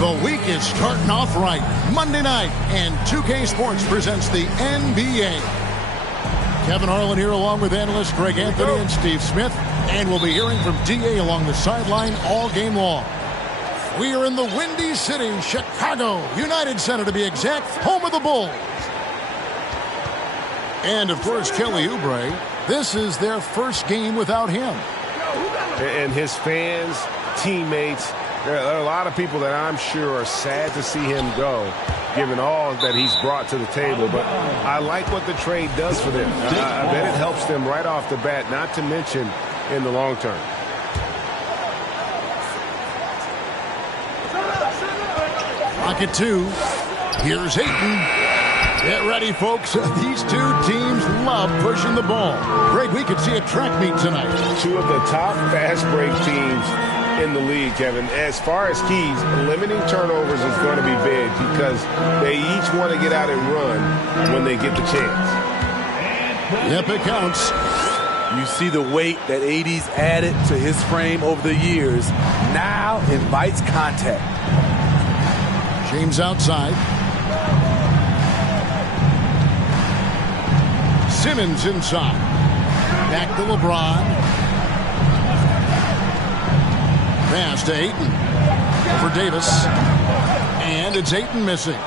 The week is starting off right. Monday night, and 2K Sports presents the NBA. Kevin Harlan here along with analysts Greg Anthony and Steve Smith. And we'll be hearing from DA along the sideline all game long. We are in the Windy City, Chicago, United Center to be exact, home of the Bulls. And, of course, Kelly Oubre. This is their first game without him. And his fans, teammates, there are a lot of people that I'm sure are sad to see him go, given all that he's brought to the table. But I like what the trade does for them. I bet it helps them right off the bat, not to mention in the long term. Rocket 2. Here's Ayton. Get ready, folks. These two teams love pushing the ball. Greg, we could see a track meet tonight. Two of the top fast break teams in the league, Kevin. As far as keys, limiting turnovers is going to be big because they each want to get out and run when they get the chance. Yep, it counts. You see the weight that AD's added to his frame over the years. Now invites contact. James outside. Simmons inside. Back to LeBron. Pass to Ayton. Over Davis. And it's Ayton missing.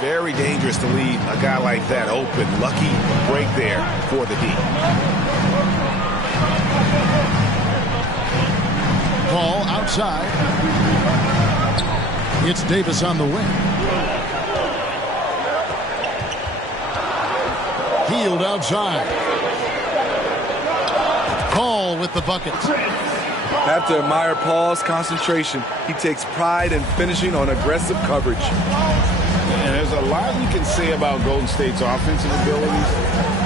Very dangerous to leave a guy like that open. Lucky break there for the D. Ball outside. It's Davis on the wing. Healed outside. Paul with the bucket. Have to admire Paul's concentration. He takes pride in finishing on aggressive coverage. And there's a lot we can say about Golden State's offensive abilities,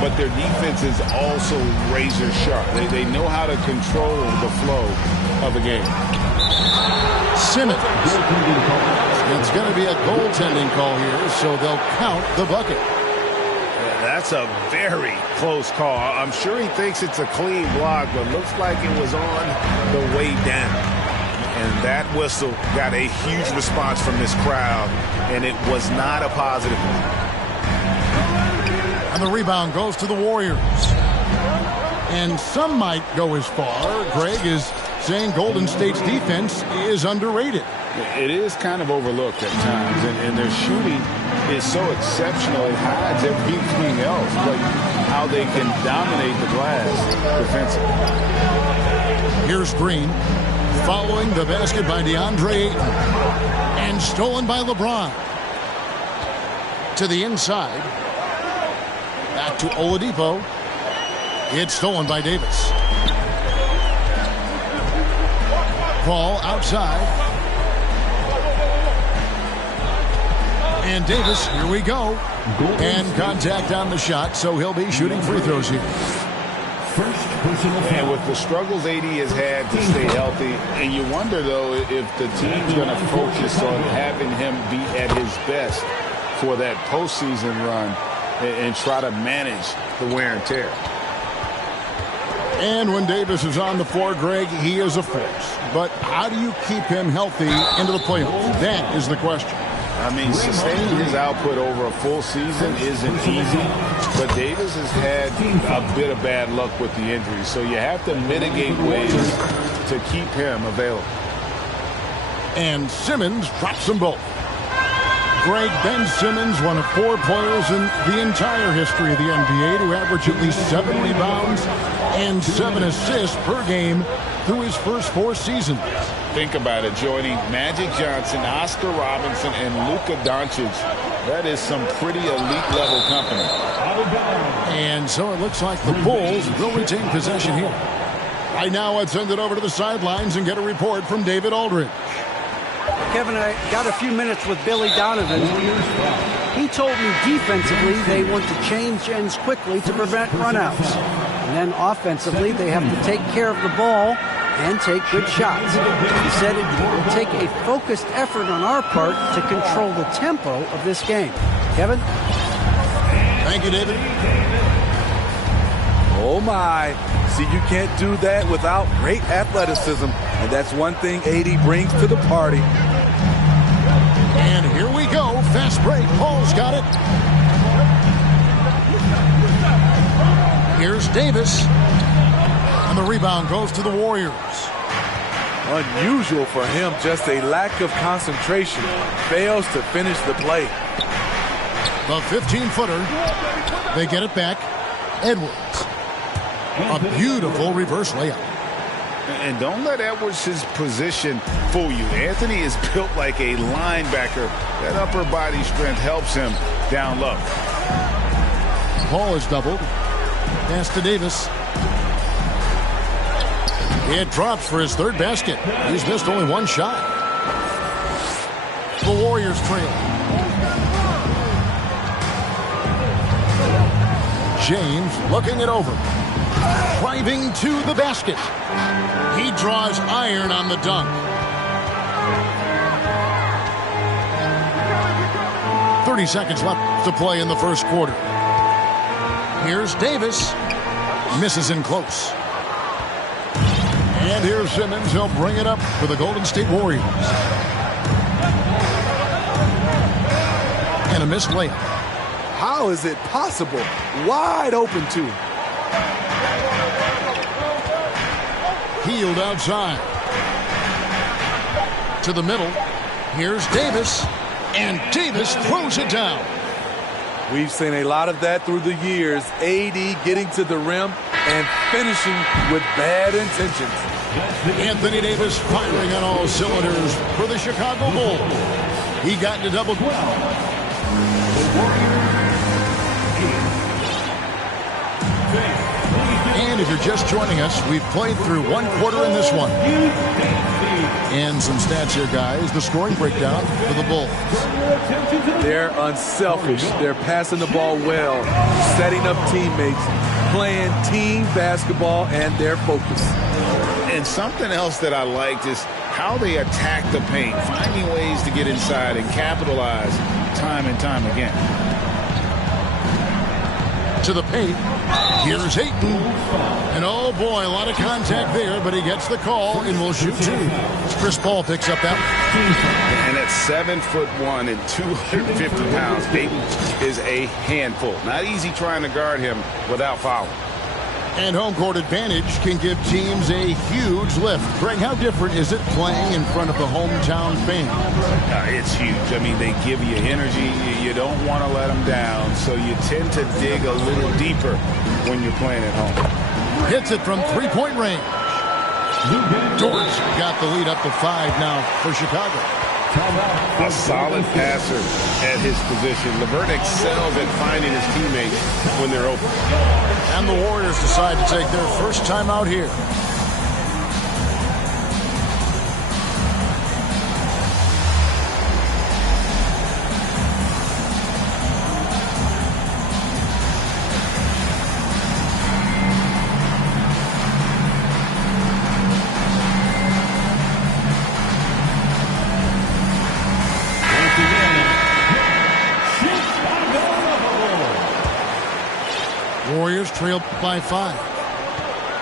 but their defense is also razor sharp. They know how to control the flow of a game. Simmons. It's going to be a goaltending call here, so they'll count the bucket. That's a very close call. I'm sure he thinks it's a clean block, but looks like it was on the way down. And that whistle got a huge response from this crowd, and it was not a positive one. And the rebound goes to the Warriors. And some might go as far, Greg, as saying Golden State's defense is underrated. It is kind of overlooked at times, and their shooting is so exceptional. It hides everything else, but how they can dominate the glass defensively. Here's Green, following the basket by DeAndre Ayton, and stolen by LeBron. To the inside, back to Oladipo. It's stolen by Davis. Ball outside. And Davis, here we go. And contact on the shot, so he'll be shooting free throws here. And with the struggles AD has had to stay healthy, and you wonder, though, if the team's going to focus on having him be at his best for that postseason run and try to manage the wear and tear. And when Davis is on the floor, Greg, he is a force. But how do you keep him healthy into the playoffs? That is the question. I mean, sustaining his output over a full season isn't easy, but Davis has had a bit of bad luck with the injuries, so you have to mitigate ways to keep him available. And Simmons drops them both. Greg, Ben Simmons, one of 4 players in the entire history of the NBA to average at least 7 rebounds and 7 assists per game through his first 4 seasons. Think about it, joining Magic Johnson, Oscar Robinson, and Luka Doncic. That is some pretty elite-level company. And so it looks like the Bulls will retain possession here. Right now, let's send it over to the sidelines and get a report from David Aldridge. Kevin, I got a few minutes with Billy Donovan. He told me defensively they want to change ends quickly to prevent runouts. And then offensively, they have to take care of the ball and take good shots. He said it will take a focused effort on our part to control the tempo of this game. Kevin? Thank you, David. Oh, my. See, you can't do that without great athleticism, and that's one thing AD brings to the party. And here we go. Fast break. Paul's got it. Here's Davis. And the rebound goes to the Warriors. Unusual for him, just a lack of concentration. Fails to finish the play. The 15-footer. They get it back. Edwards. A beautiful reverse layup. And don't let Edwards' position fool you. Anthony is built like a linebacker. That upper body strength helps him down low. Paul is doubled. Pass to Davis. It drops for his 3rd basket. He's missed only 1 shot. The Warriors trail. James looking it over. Driving to the basket. He draws iron on the dunk. 30 seconds left to play in the first quarter. Here's Davis. Misses in close. And here's Simmons. He'll bring it up for the Golden State Warriors. And a missed layup. How is it possible? Wide open, too. Healed outside. To the middle. Here's Davis. And Davis throws it down. We've seen a lot of that through the years. AD getting to the rim and finishing with bad intentions. Anthony Davis firing on all cylinders for the Chicago Bulls. He got into double. And if you're just joining us, we've played through 1 quarter in this one. And some stats here, guys. The scoring breakdown for the Bulls. They're unselfish. They're passing the ball well, setting up teammates, playing team basketball, and their focus. And something else that I liked is how they attack the paint, finding ways to get inside and capitalize time and time again. To the paint. Here's Ayton. And oh boy, a lot of contact there, but he gets the call and will shoot 2. Chris Paul picks up that. And at 7'1" and 250 pounds, Ayton is a handful. Not easy trying to guard him without fouling. And home court advantage can give teams a huge lift. Greg, how different is it playing in front of the hometown fans? It's huge. I mean, they give you energy. You don't want to let them down, so you tend to dig a little deeper when you're playing at home. Hits it from 3-point range. George got the lead up to 5 now for Chicago. A solid passer at his position. LeVert excels at finding his teammates when they're open. And the Warriors decide to take their first time out here. Warriors trailed by 5.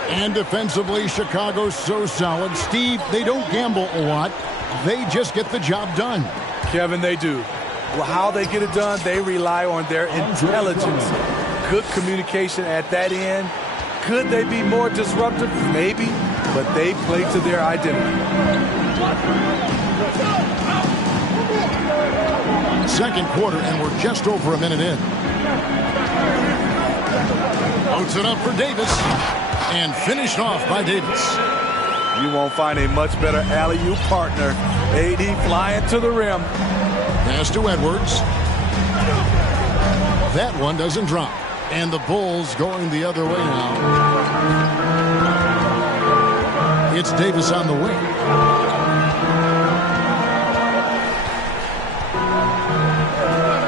And defensively, Chicago's so solid. Steve, they don't gamble a lot. They just get the job done. Kevin, they do. Well, how they get it done, they rely on their intelligence. Good communication at that end. Could they be more disruptive? Maybe, but they play to their identity. Second quarter, and we're just over a minute in. Puts it up for Davis, and finished off by Davis. You won't find a much better alley-oop partner. AD flying to the rim. Pass to Edwards. That one doesn't drop. And the Bulls going the other way now. It's Davis on the wing.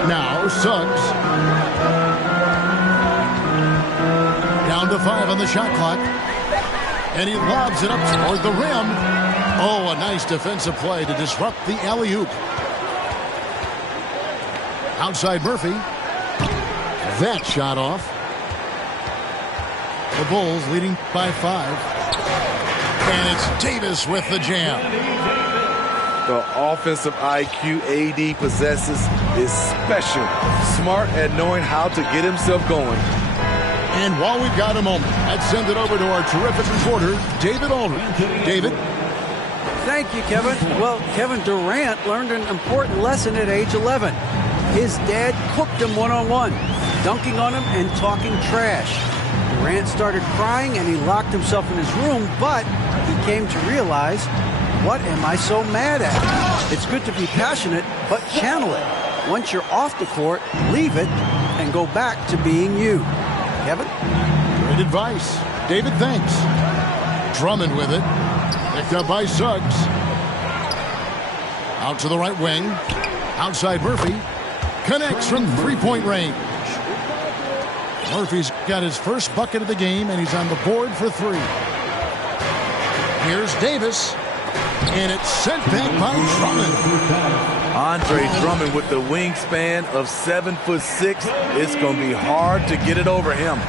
Now Suggs. Down to 5 on the shot clock. And he lobs it up toward the rim. Oh, a nice defensive play to disrupt the alley-oop. Outside Murphy. That shot off. The Bulls leading by 5. And it's Davis with the jam. The offensive IQ AD possesses is special. Smart at knowing how to get himself going. And while we've got a moment, let's send it over to our terrific reporter, David Aldridge. David? Thank you, Kevin. Well, Kevin Durant learned an important lesson at age 11. His dad cooked him one-on-one, dunking on him and talking trash. Durant started crying and he locked himself in his room, but he came to realize, what am I so mad at? It's good to be passionate, but channel it. Once you're off the court, leave it and go back to being you. Kevin? Great advice. David, thanks. Drummond with it. Picked up by Suggs. Out to the right wing. Outside Murphy. Connects from three-point range. Murphy's got his first bucket of the game, and he's on the board for 3. Here's Davis. And it's sent back by Drummond. Andre Drummond with the wingspan of 7'6". It's going to be hard to get it over him.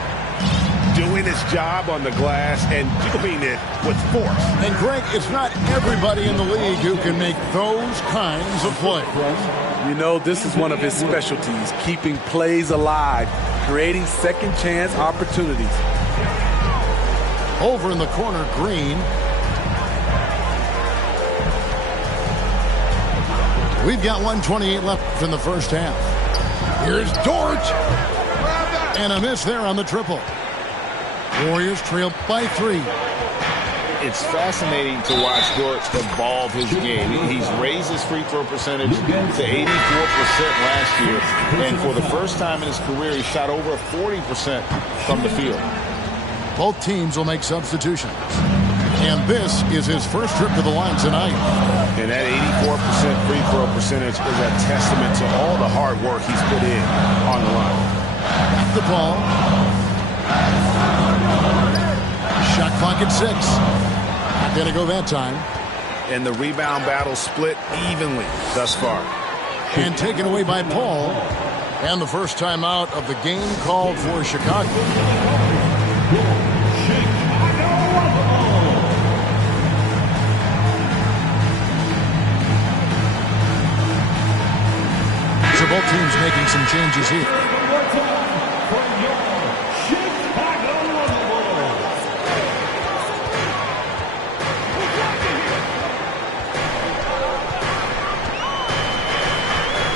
Doing his job on the glass and doing it with force. And Greg, it's not everybody in the league who can make those kinds of plays. You know, this is one of his specialties, keeping plays alive, creating second chance opportunities. Over in the corner, Green. We've got 1:28 left in the first half. Here's Dort. And a miss there on the triple. Warriors trail by 3. It's fascinating to watch Dort evolve his game. He's raised his free throw percentage to 84% last year. And for the first time in his career, he shot over 40% from the field. Both teams will make substitutions. And this is his first trip to the line tonight. And that 84% free throw percentage is a testament to all the hard work he's put in on the line. Back the ball. Shot clock at 6. Not going to go that time. And the rebound battle split evenly thus far. And taken away by Paul. And the first time out of the game called for Chicago. So both teams making some changes here.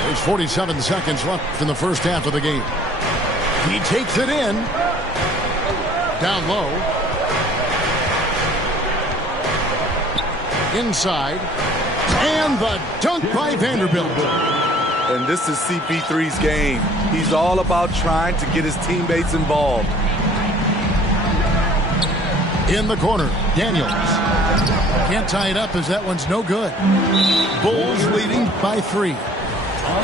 There's 47 seconds left in the first half of the game. He takes it in. Down low. Inside. And the dunk by Vanderbilt. And this is CP3's game. He's all about trying to get his teammates involved. In the corner, Daniels. Can't tie it up as that one's no good. Bulls leading by 3.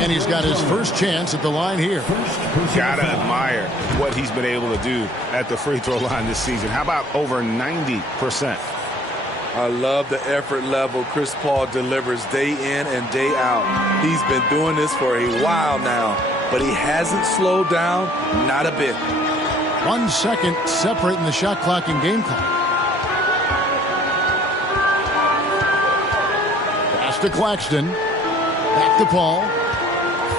And he's got his first chance at the line here. Gotta admire what he's been able to do at the free throw line this season. How about over 90%? I love the effort level Chris Paul delivers day in and day out. He's been doing this for a while now, but he hasn't slowed down, not a bit. 1 second separating the shot clock and game clock. Pass to Claxton. Back to Paul.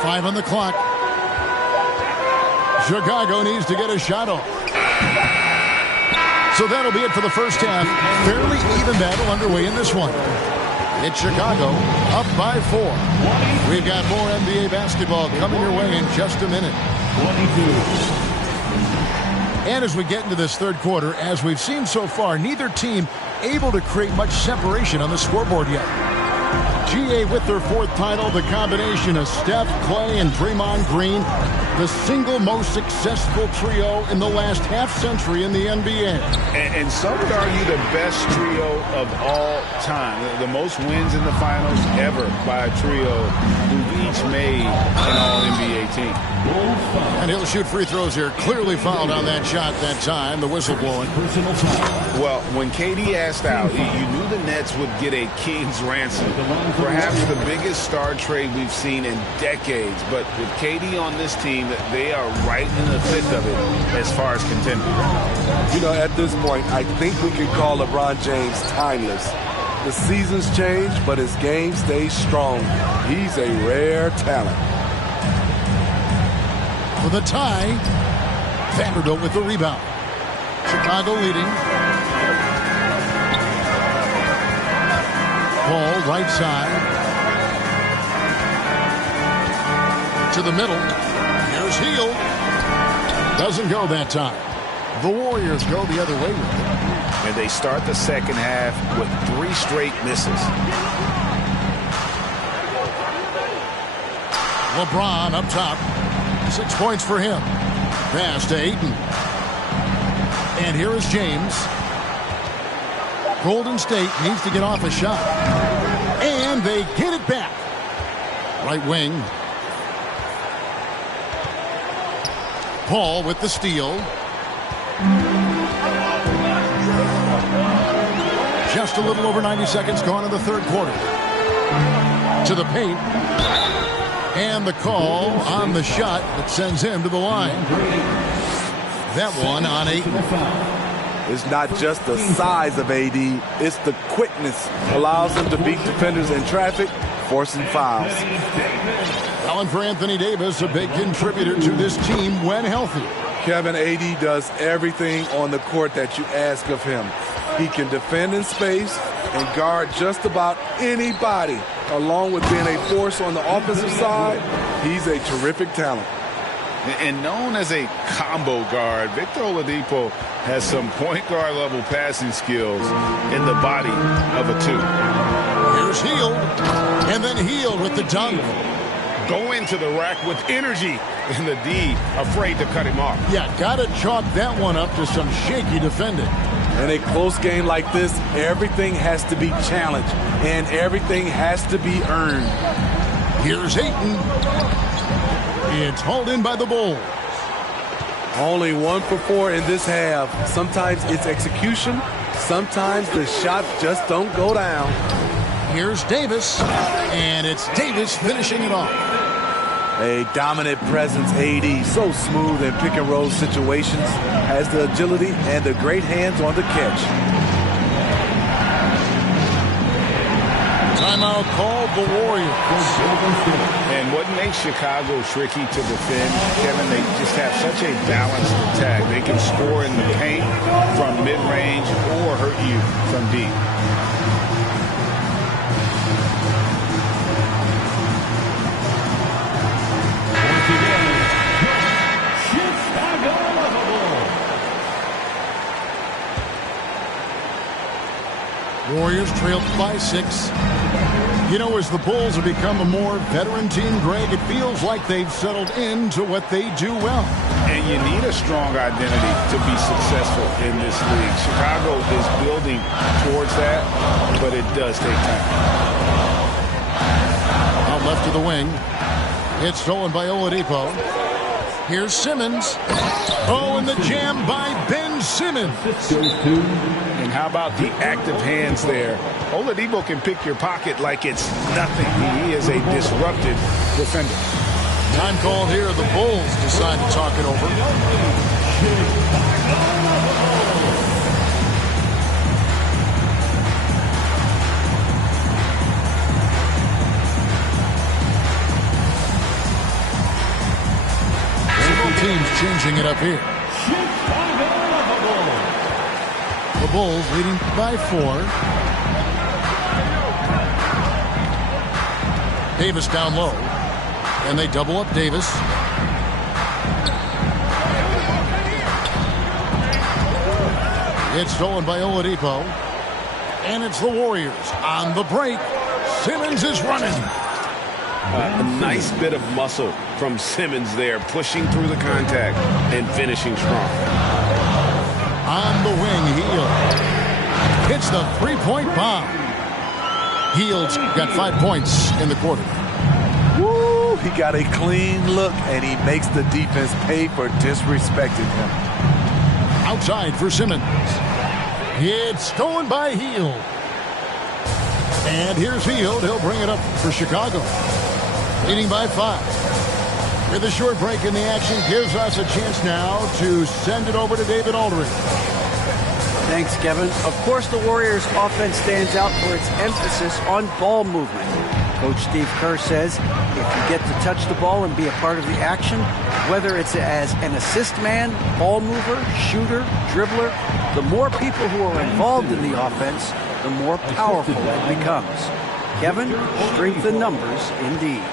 5 on the clock. Chicago needs to get a shot off. So that'll be it for the first half. Fairly even battle underway in this one. It's Chicago up by 4. We've got more NBA basketball coming your way in just a minute. And as we get into this third quarter, as we've seen so far, neither team able to create much separation on the scoreboard yet. GA with their 4th title, the combination of Steph, Clay, and Draymond Green, the single most successful trio in the last half-century in the NBA. And some would argue the best trio of all time. The most wins in the finals ever by a trio who've each made an All-NBA team. And he'll shoot free throws here. Clearly fouled on that shot that time. The whistle blowing. Well, when KD asked out, you knew the Nets would get a king's ransom. Perhaps the biggest star trade we've seen in decades. But with KD on this team, they are right in the thick of it as far as contending. You know, at this point, I think we can call LeBron James timeless. The seasons change, but his game stays strong. He's a rare talent. For the tie, Vanderbilt with the rebound. Chicago leading. Paul, right side. To the middle. Here's Hield. Doesn't go that time. The Warriors go the other way with it. And they start the second half with 3 straight misses. LeBron up top. 6 points for him. Pass to Ayton. And here is James. Golden State needs to get off a shot. And they get it back. Right wing. Paul with the steal. Just a little over 90 seconds gone in the third quarter. To the paint. And the call on the shot that sends him to the line. That one on Ayton. It's not just the size of AD, it's the quickness. Allows him to beat defenders in traffic, forcing fouls. Allen for Anthony Davis, a big contributor to this team when healthy. Kevin, AD does everything on the court that you ask of him. He can defend in space and guard just about anybody. Along with being a force on the offensive side, he's a terrific talent. And known as a combo guard, Victor Oladipo has some point guard level passing skills in the body of a 2. Here's Hield, and then Hield with the dunk. Go into the rack with energy, and the D afraid to cut him off. Yeah, gotta chalk that one up to some shaky defending. In a close game like this, everything has to be challenged, and everything has to be earned. Here's Ayton. It's hauled in by the Bulls. Only 1 for 4 in this half. Sometimes it's execution. Sometimes the shots just don't go down. Here's Davis, and it's Davis finishing it off. A dominant presence, AD, so smooth in pick and roll situations, has the agility and the great hands on the catch. Timeout called the Warriors. And what makes Chicago tricky to defend, Kevin, they just have such a balanced attack. They can score in the paint from mid-range or hurt you from deep. Warriors trailed by 6. You know, as the Bulls have become a more veteran team, Greg, it feels like they've settled into what they do well. And you need a strong identity to be successful in this league. Chicago is building towards that, but it does take time. Out left to the wing. It's stolen by Oladipo. Here's Simmons. Oh, and the jam by Ben Simmons. And how about the active hands there? Oladipo can pick your pocket like it's nothing. He is a disruptive defender. Time called here. The Bulls decide to talk it over. teams changing it up here. The Bulls leading by 4. Davis down low. And they double up Davis. It's stolen by Oladipo. And it's the Warriors on the break. Simmons is running. A nice bit of muscle from Simmons there, pushing through the contact and finishing strong. On the wing, Hield hits the three-point bomb. Hield's got 5 points in the quarter. Woo! He got a clean look, and he makes the defense pay for disrespecting him. Outside for Simmons. It's stolen by Hield. And here's Hield. He'll bring it up for Chicago. Leading by 5. With a short break in the action, gives us a chance now to send it over to David Aldridge. Thanks, Kevin. Of course, the Warriors' offense stands out for its emphasis on ball movement. Coach Steve Kerr says if you get to touch the ball and be a part of the action, whether it's as an assist man, ball mover, shooter, dribbler, the more people who are involved in the offense, the more powerful it becomes. Kevin, strength in numbers indeed.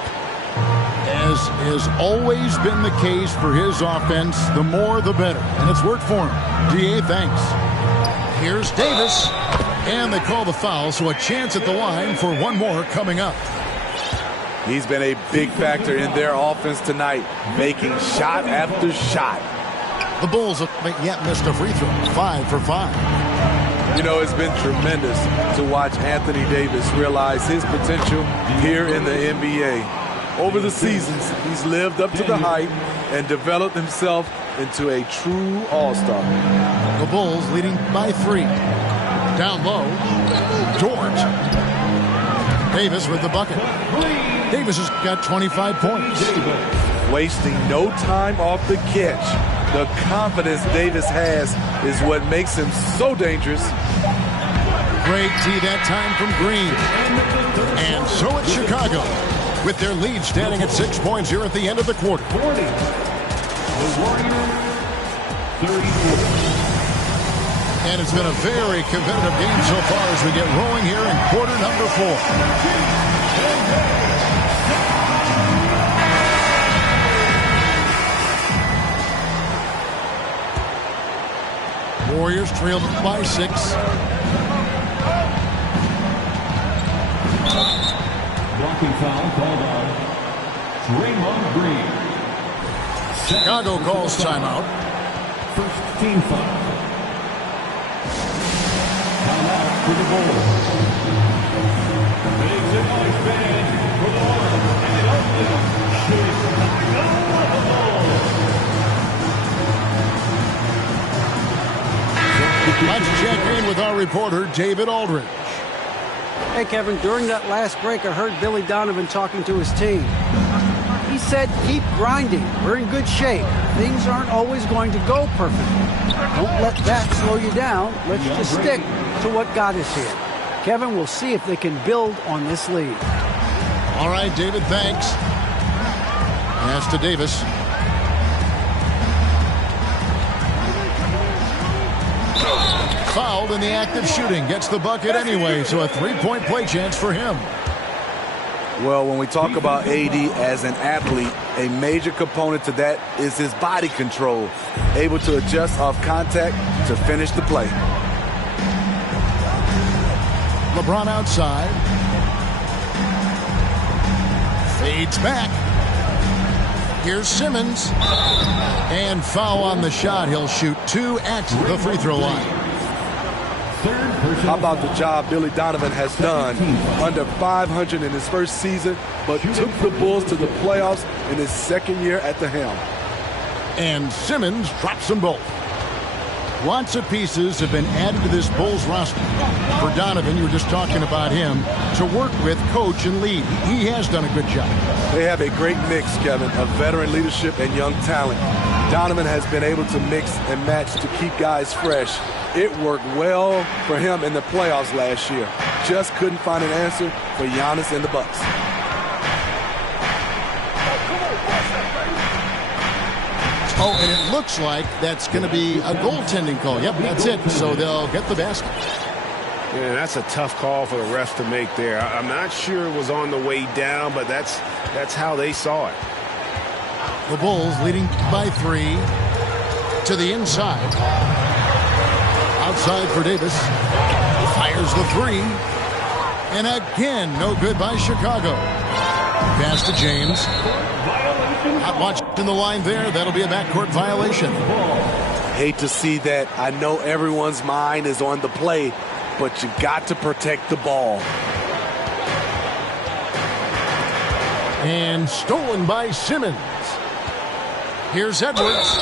As has always been the case for his offense, the more the better. And it's worked for him. DA, thanks. Here's Davis. And they call the foul, so a chance at the line for one more coming up. He's been a big factor in their offense tonight, making shot after shot. The Bulls have yet missed a free throw. 5 for 5. You know, it's been tremendous to watch Anthony Davis realize his potential here in the NBA. Over the seasons, he's lived up to the hype and developed himself into a true all-star. The Bulls leading by 3. Down low, George. Davis with the bucket. Davis has got 25 points. Wasting no time off the catch. The confidence Davis has is what makes him so dangerous. Great tee that time from Green. And so it's Chicago, with their lead standing at 6 points here at the end of the quarter. 40. The Warriors, 34. And it's been a very competitive game so far as we get rolling here in quarter number 4. Warriors trailed by 6. Blocking foul called on Draymond Green. Chicago calls timeout. First team foul. Timeout for the Bulls. Makes a nice band for the one and only Chicago Bulls. Let's check in with our reporter, David Aldridge. Hey, Kevin, during that last break, I heard Billy Donovan talking to his team. He said, keep grinding. We're in good shape. Things aren't always going to go perfectly. Don't let that slow you down. Let's just stick to what got us here. Kevin, we'll see if they can build on this lead. All right, David, thanks. Pass to Davis. Fouled in the act of shooting. Gets the bucket anyway, so a three-point play chance for him. Well, when we talk about AD as an athlete, a major component to that is his body control, able to adjust off contact to finish the play. LeBron outside. Fades back. Here's Simmons. And foul on the shot. He'll shoot 2 at the free throw line. How about the job Billy Donovan has done? Under 500 in his first season, but took the Bulls to the playoffs in his second year at the helm. And Simmons drops them both. Lots of pieces have been added to this Bulls roster. For Donovan, you were just talking about him, to work with, coach, and lead. He has done a good job. They have a great mix, Kevin, of veteran leadership and young talent. Donovan has been able to mix and match to keep guys fresh. It worked well for him in the playoffs last year. Just couldn't find an answer for Giannis and the Bucks. Oh, and it looks like that's going to be a goaltending call. Yep, that's it. So they'll get the basket. Yeah, that's a tough call for the refs to make there. I'm not sure it was on the way down, but that's how they saw it. The Bulls leading by 3 to the inside. Outside for Davis. Fires the 3. And again, no good by Chicago. Pass to James. Not watching the line there. That'll be a backcourt violation. Hate to see that. I know everyone's mind is on the play, but you got to protect the ball. And stolen by Simmons. Here's Edwards.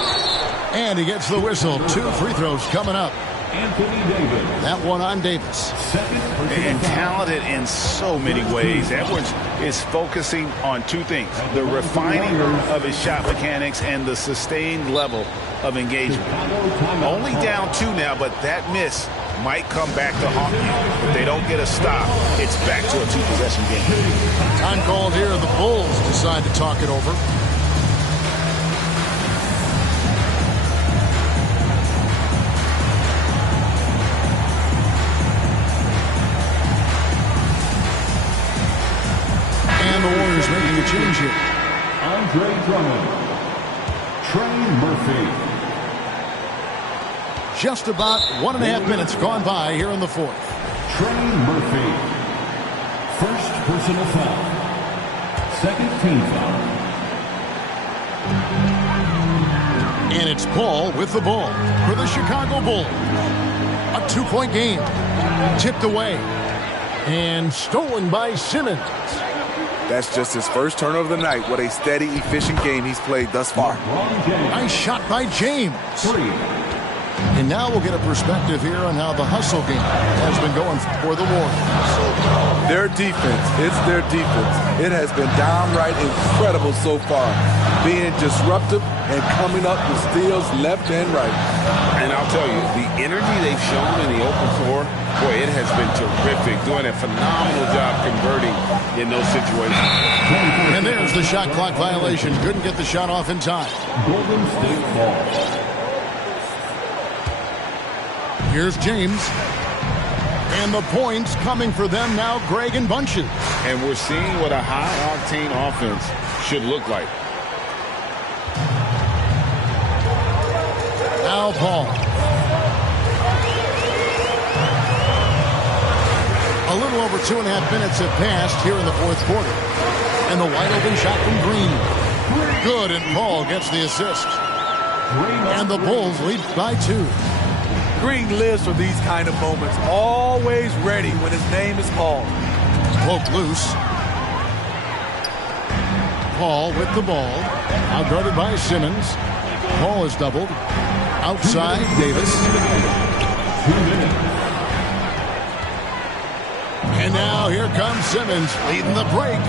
And he gets the whistle. 2 free throws coming up. Anthony Davis. That one on Davis. And talented in so many ways. Edwards is focusing on 2 things: the refining of his shot mechanics and the sustained level of engagement. Only down 2 now, but that miss might come back to haunt you. If they don't get a stop, it's back to a 2-possession game. Time called here. The Bulls decide to talk it over. And the Warriors making a change here. Andre Drummond. Trey Murphy. Just about 1.5 minutes gone by here in the 4th. Trey Murphy. First personal foul. Second team foul. And it's Paul with the ball for the Chicago Bulls. A 2-point game. Tipped away. And stolen by Simmons. That's just his first turnover of the night. What a steady, efficient game he's played thus far. Nice shot by James. 3. And now we'll get a perspective here on how the hustle game has been going for the Warriors. Their defense, it's their defense. It has been downright incredible so far. Being disruptive and coming up with steals left and right. And I'll tell you, the energy they've shown in the open floor, boy, it has been terrific. Doing a phenomenal job converting in those situations. And there's the shot clock violation. Couldn't get the shot off in time. Golden State ball. Here's James. And the points coming for them now, Greg and bunches. And we're seeing what a high-octane offense should look like. Now Paul. A little over 2.5 minutes have passed here in the 4th quarter. And the wide open shot from Green. Good, and Paul gets the assist. And the Bulls lead by 2. Green lives for these kind of moments. Always ready when his name is called. Poke loose. Paul with the ball. Out guarded by Simmons. Paul is doubled. Outside, Davis. 2 minutes. And now here comes Simmons leading the break.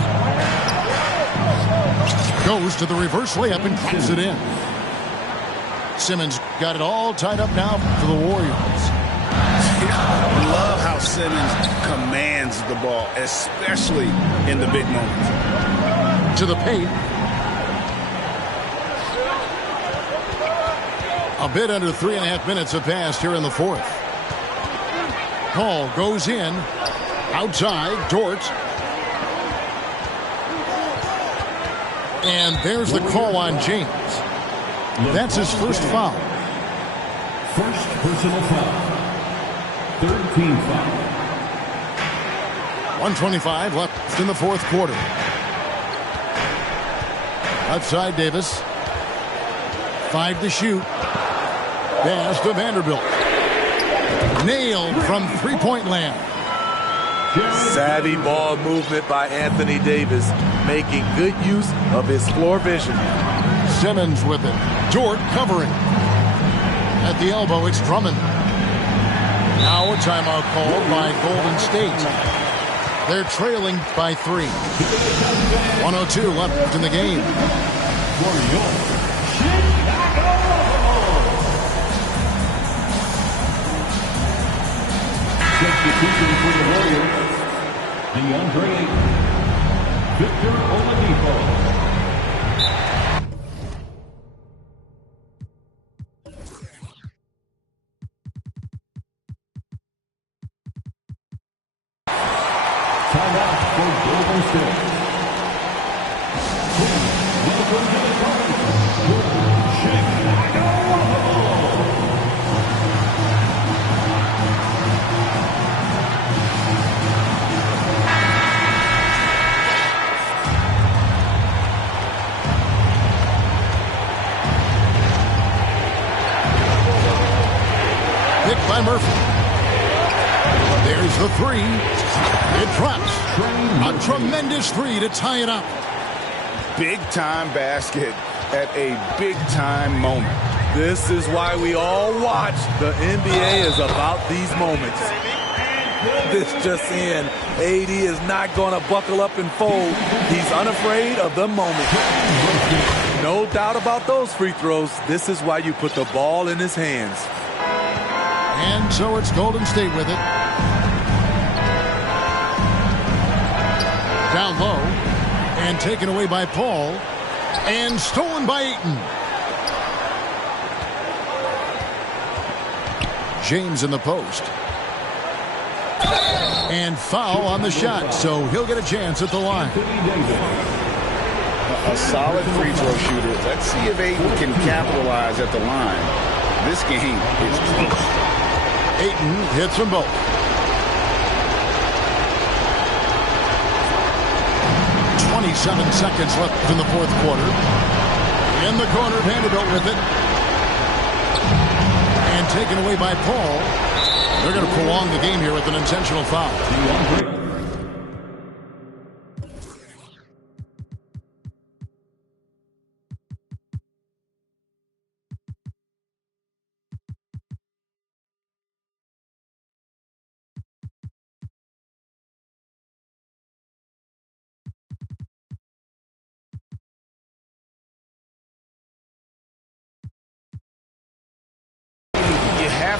Goes to the reverse layup and puts it in. Simmons got it all tied up now for the Warriors. Love how Simmons commands the ball, especially in the big moments. To the paint. A bit under 3.5 minutes have passed here in the 4th. Paul goes in. Outside, Dort. And there's the call on James. That's his first foul. First personal foul. Third team foul. 1:25 left in the 4th quarter. Outside Davis. 5 to shoot. Pass to Vanderbilt. Nailed from 3-point land. Savvy ball movement by Anthony Davis, making good use of his floor vision. Simmons with it. Dort covering. At the elbow, it's Drummond. Now a timeout called by Golden State. They're trailing by 3. 1:02 left in the game. Substitution for the Warriors. DeAndre Ayton. Victor Oladipo. Timeout for Golden State. Welcome to the party, Chicago Bulls. Picked by Murphy. There's the three. It drops. A tremendous three to tie it up. Big-time basket at a big-time moment. This is why we all watch. The NBA is about these moments. This just in. AD is not going to buckle up and fold. He's unafraid of the moment. No doubt about those free throws. This is why you put the ball in his hands. And so it's Golden State with it. Down low. And taken away by Paul. And stolen by Ayton. James in the post. And foul on the shot, so he'll get a chance at the line. A solid free throw shooter. Let's see if Ayton can capitalize at the line. This game is close. Ayton hits them both. 27 seconds left in the fourth quarter. In the corner, Vanderbilt with it. And taken away by Paul. They're going to prolong the game here with an intentional foul.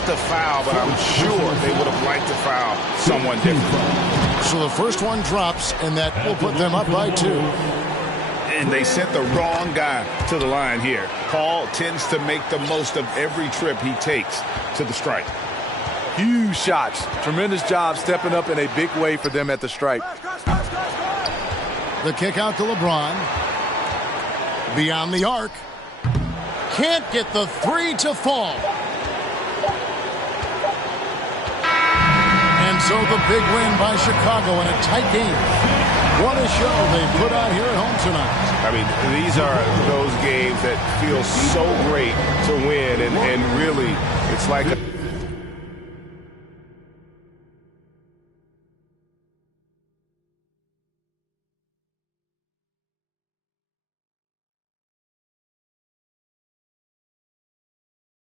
To foul, but I'm sure they would have liked to foul someone different. So the first one drops, and that will put them up by 2. And they sent the wrong guy to the line here. Paul tends to make the most of every trip he takes to the stripe. Huge shots. Tremendous job stepping up in a big way for them at the stripe. The kick out to LeBron. Beyond the arc. Can't get the three to fall. And so the big win by Chicago in a tight game. What a show they put on here at home tonight. I mean, these are those games that feel so great to win, and really, it's like